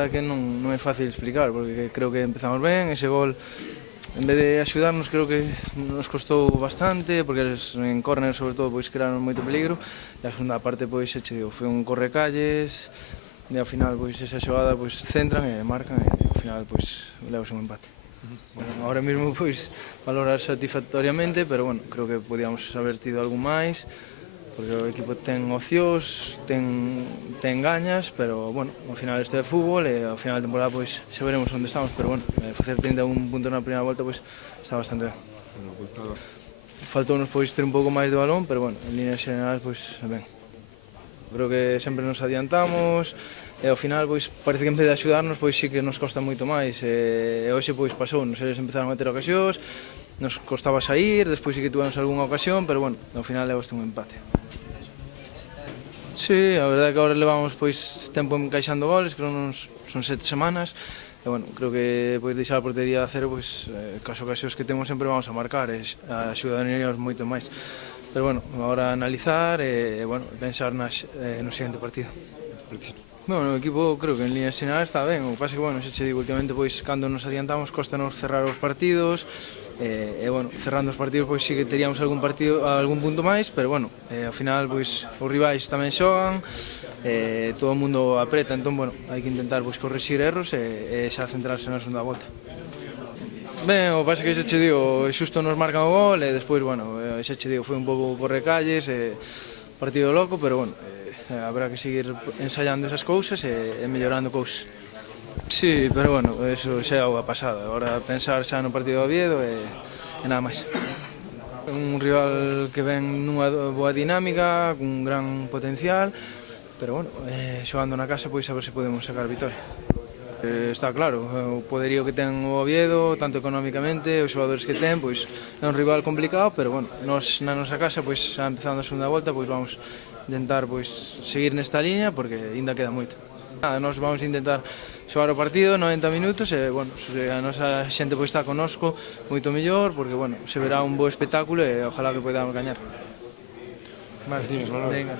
verdade que non é fácil explicar, porque creo que empezamos ben, ese gol en vez de axudarnos creo que nos costou bastante, porque en córner sobre todo pois crearon moito peligro, e a segunda parte pois xe che digo, foi un correcalles, e ao final pois esa xogada pois centran e marcan e ao final pois levas un empate. Bueno, ahora mesmo pois valorar satisfactoriamente, pero bueno, creo que podíamos haber tido algún máis, porque o equipo ten opcións, ten gañas, pero bueno, ao final isto é fútbol e ao final da temporada pois xa veremos onde estamos, pero bueno, facer 31 puntos na primeira volta pois está bastante ben. Faltounos pois ter un pouco máis de balón, pero bueno, en líneas generais pois ben. Creo que sempre nos adiantamos e ao final pois parece que en vez de axudarnos pois sí que nos costa moito máis e hoxe pois pasounos, eles empezaron a ter ocasións, nos costaba sair, despois sí que tuvemos algunha ocasión, pero bueno, ao final levaste un empate. Sí, a verdade é que agora levamos pois tempo encaixando goles, creo que son 7 semanas, e bueno, creo que pois deixar a portería a cero, pois cas ocasións que temos sempre vamos a marcar, e axudaríamos moito máis. Pero bueno, agora analizar e bueno, pensar no seguinte partido. Bueno, o equipo creo que en línea xeral está ben, o que pasa é que, bueno, xa che digo, últimamente, pois, cando nos adiantamos, costanos cerrar os partidos, e, bueno, cerrando os partidos, pois, sí que teríamos algún punto máis, pero, bueno, ao final, pois, os rivais tamén xogan, todo o mundo apreta, entón, bueno, hai que intentar, pois, corrixir erros e xa centrarse na segunda volta. Ben, o que pasa é que xa che digo, xusto nos marcan o gol e despois, bueno, xa che digo, foi un pouco correcalles, partido loco, pero, bueno, habrá que seguir ensayando esas cousas e mellorando cousas. Sí, pero bueno, eso xa é auga pasada. Agora pensar xa no partido do Oviedo e nada máis. Un rival que ven nunha boa dinámica, cun gran potencial, pero bueno, xogando na casa pois a ver se podemos sacar vitoria. Está claro, o poderío que ten o Oviedo, tanto económicamente, os xogadores que ten, pois é un rival complicado, pero bueno, nos na nosa casa, pois xa empezando a segunda volta, pois vamos intentar pois seguir nesta liña porque aínda queda moito. Nada, nós vamos intentar xogar o partido 90 minutos e, bueno, se a nosa xente pois está connosco moito mellor porque, bueno, se verá un bo espectáculo e ojalá que podamos gañar. Vale, venga.